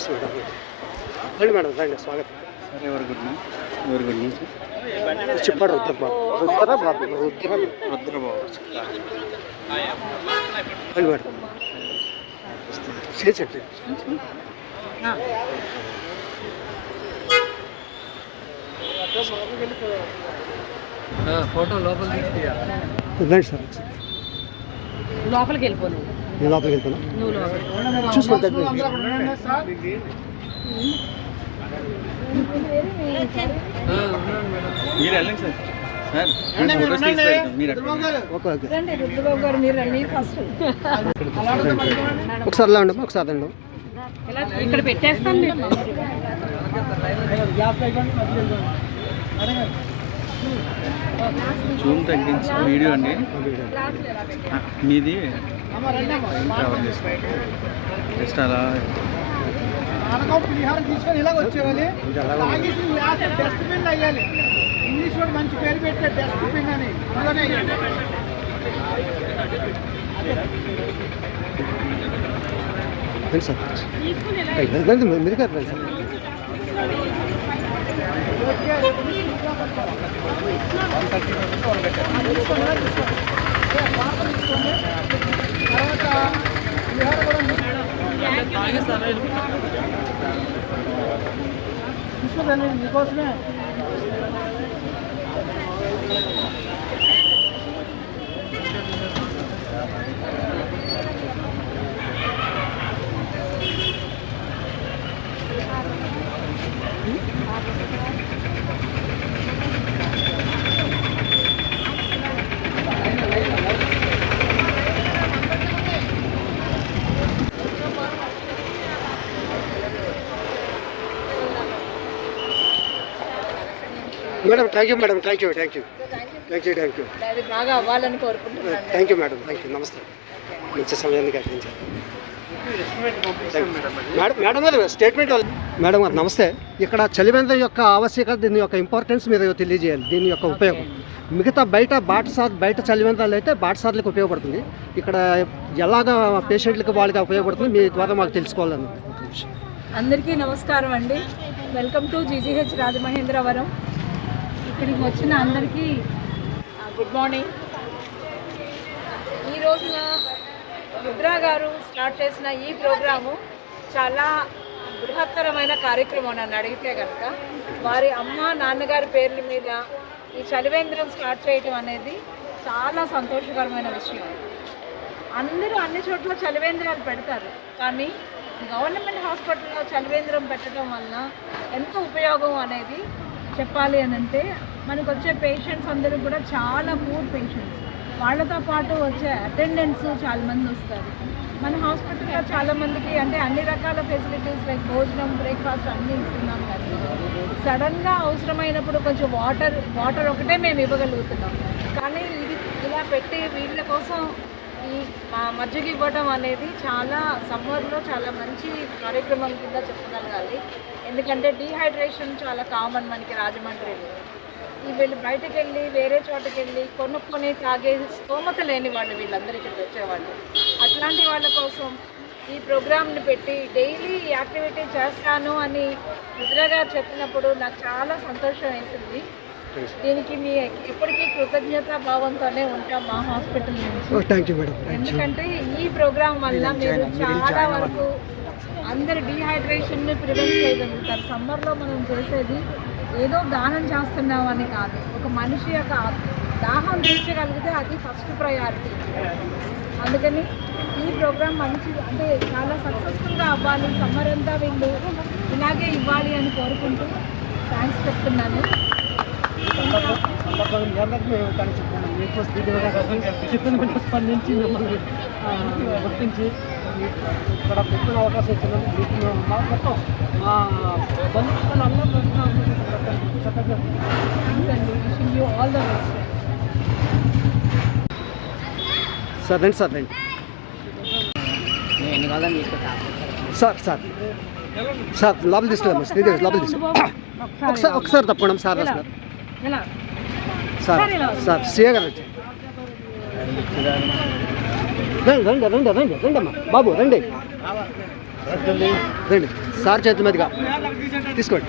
నమస్తే మేడం. రండి మేడం, రండి, స్వాగతం. సార్ ఎవరు గుడ్ న్యూస్ చెప్పాడు రుద్రబాబు. రుద్రబాబు రుద్రబాబు రండి మేడం, చేయండి. ఫోటో లోపల రండి సార్, లోపలికి వెళ్ళిపోను. నేను లోపలికి వెళ్తాను. నువ్వు లోపలికి చూసుకోండి. మీరు వెళ్ళండి సార్. ఓకే ఓకే, రండి రుద్రబాబు గారు, మీరు రండి ఫస్ట్. ఒకసారి రండి, ఒకసారి రండి. ఇక్కడ పెట్టేస్తాను మీకు. జూమ్ తగ్గించి వీడియో అండి మీది కవర్ చేసుకోండి. జస్ట్ అలా తీసుకొని ఇలా వచ్చేవాళ్ళు డస్ట్బిన్ అయ్యాలి. ఇంగ్లీష్ వాడు మంచి పేరు పెట్టే డస్ట్బిన్ అని అలానే రండి సార్, రండి మీరు గారు రండి సార్. మీకోసమే madam, thank you madam, thank you. అది బాగా అవ్వాలని కోరుకుంటున్నాను. Thank you madam, thank you. నమస్తే. మంచి సమయాన్ని కేటాయించారు మేడం గారు. స్టేట్మెంట్ మేడం గారు నమస్తే. ఇక్కడ చలివేంద్రం యొక్క ఆవశ్యకత, దీని యొక్క ఇంపార్టెన్స్ మీరు తెలియజేయాలి. దీని యొక్క ఉపయోగం మిగతా బయట చలివేంద్రాలు అయితే బాటసార్లకు ఉపయోగపడుతుంది. ఇక్కడ ఎలాగా పేషెంట్లకు వాళ్ళకి ఉపయోగపడుతుంది మీ ద్వారా మాకు తెలుసుకోవాలని. అందరికీ నమస్కారం అండి. Welcome to GGH Rajamahendravaram. ఇక్కడికి వచ్చిన అందరికీ గుడ్ మార్నింగ్. ఈ రోజున రుద్రా గారు స్టార్ట్ చేసిన ఈ ప్రోగ్రాము చాలా బృహత్తరమైన కార్యక్రమం. నన్ను అడిగితే కనుక వారి అమ్మ నాన్నగారి పేర్ల మీద ఈ చలివేంద్రం స్టార్ట్ చేయటం అనేది చాలా సంతోషకరమైన విషయం. అందరూ అన్ని చోట్ల చలివేంద్రాలు పెడతారు, కానీ గవర్నమెంట్ హాస్పిటల్లో చలివేంద్రం పెట్టడం వలన ఎంత ఉపయోగం అనేది చెప్పాలి అని అంటే, మనకు వచ్చే పేషెంట్స్ అందరూ కూడా చాలా పూర్ పేషెంట్స్. వాళ్ళతో పాటు వచ్చే అటెండెంట్స్ చాలామంది వస్తారు. మన హాస్పిటల్లో చాలామందికి అంటే అన్ని రకాల ఫెసిలిటీస్ లైక్ భోజనం, బ్రేక్ఫాస్ట్ అన్నీ ఇస్తున్నాం, కానీ సడన్గా అవసరమైనప్పుడు కొంచెం వాటర్ ఒకటే మేము ఇవ్వగలుగుతున్నాం. కానీ ఇది ఇలా పెట్టి వీళ్ళ కోసం ఈ మజ్జిగ ఇవ్వడం అనేది చాలా సమ్మర్లో చాలా మంచి కార్యక్రమం కింద చెప్పగలగాలి. ఎందుకంటే డీహైడ్రేషన్ చాలా కామన్ మనకి రాజమండ్రిలో. వీళ్ళు బయటకు వెళ్ళి వేరే చోటకి వెళ్ళి కొనుక్కొని తాగే స్తోమత లేని వాళ్ళు వీళ్ళందరికీ వచ్చేవాళ్ళు. అట్లాంటి వాళ్ళ కోసం ఈ ప్రోగ్రామ్ని పెట్టి డైలీ యాక్టివిటీ చేస్తాను అని రుద్ర గారు చెప్పినప్పుడు నాకు చాలా సంతోషం వేసింది. దీనికి మీ ఎప్పటికీ కృతజ్ఞతా భావంతోనే ఉంటాం మా హాస్పిటల్ నుంచి. ఎందుకంటే ఈ ప్రోగ్రాం వల్ల మీరు చాలా వరకు అందరు డీహైడ్రేషన్ని ప్రివెంట్ చేయగలుగుతారు. సమ్మర్లో మనం చేసేది ఏదో దానం చేస్తున్నామని కాదు, ఒక మనిషి యొక్క దాహం తీర్చగలిగితే అది ఫస్ట్ ప్రయారిటీ. అందుకని ఈ ప్రోగ్రాం మంచి అంటే చాలా సక్సెస్ఫుల్గా అవ్వాలి, సమ్మర్ అంతా వీళ్ళు ఇలాగే ఇవ్వాలి అని కోరుకుంటూ థ్యాంక్స్ చెప్తున్నాను. స్పందించి మిమ్మల్ని గుర్తించి ఇక్కడ పెట్టిన అవకాశం ఇచ్చినందుకు మీకు మొత్తం సార్ రండి, సార్ రండి. సార్ లోపల తీసుకెళ్ళాము, శ్రీదేవి లోపల తీసుకెళ్ళి ఒకసారి తప్పకుండా సార్ సార్ సీఏ గారు రండి అమ్మా బాబు రండి. రండి సార్ చేతి మీదుగా తీసుకోండి.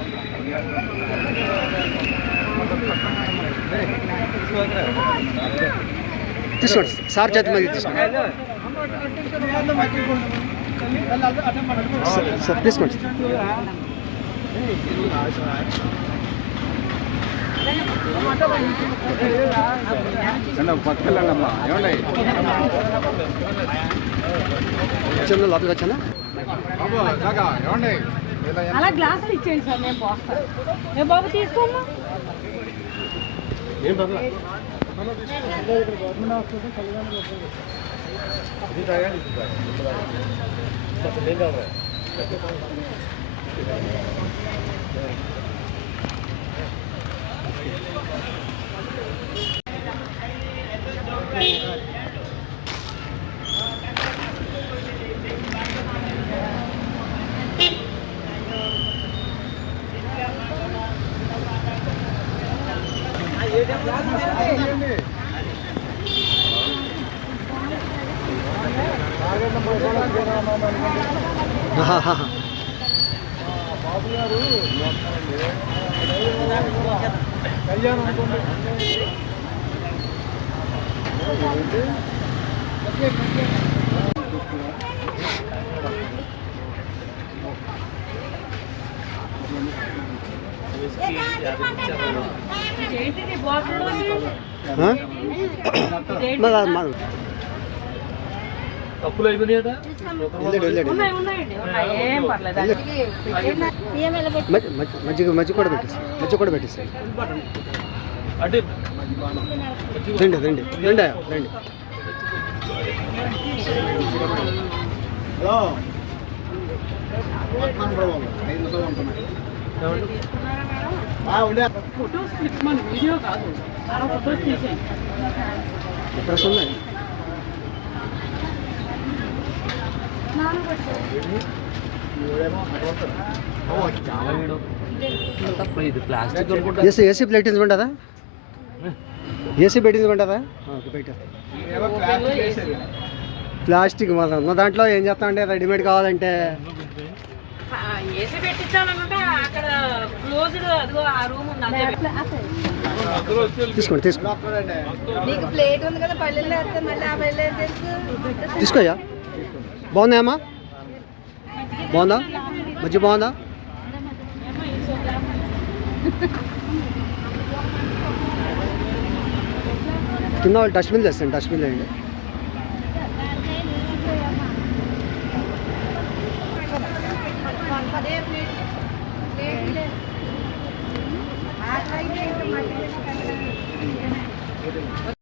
తీసుకోండి సార్ చేతి మీద తీసుకోండి. సార్ తీసుకోండి. చిన్న లోపలికి వచ్చానా? అలా గ్లాసులు ఇచ్చేయండి సార్, నేను పోస్తాను. ఏ బాబు తీసుకోమ్మా. ఏంటిది బాటిల్? తప్పులు అయిపోయినాయి కదా. ఏం పర్లేదు. మజ్జిగ కూడా పెట్టేస్తాను. మజ్జిగ కూడా పెట్టేస్తాను. అంటే రండి రండి రండి రండి. ఫొటోస్ క్లిక్ మన వీడియో కాదు, ఫొటోస్ తీసేయండి. అడ్రస్ ఉన్నాయి. ఏసీ ఏసీ పెట్టించమంటారా? ఏసీ పెట్టించమంటారా? బయట ప్లాస్టిక్ మాత్రం ఉన్న దాంట్లో ఏం చేస్తామంటే రెడీమేడ్ కావాలంటే ఏసీ పెట్టించాలనుకుంటే అక్కడ క్లోజ్డ్ అదిగో ఆ రూమ్ ఉంది. తీసుకోండి తీసుకోండి. నీకు ప్లేట్ ఉంది కదా, పల్లెల్లో వేస్తే మళ్ళీ ఆ పల్లె తీసుకోయా. బాగున్నాయమ్మా? బాగుందా? మజ్జి బాగుందా? కింద వాళ్ళు డస్ట్బిన్ తెస్తాను. డస్ట్బిన్ వేయండి. ప్లేట్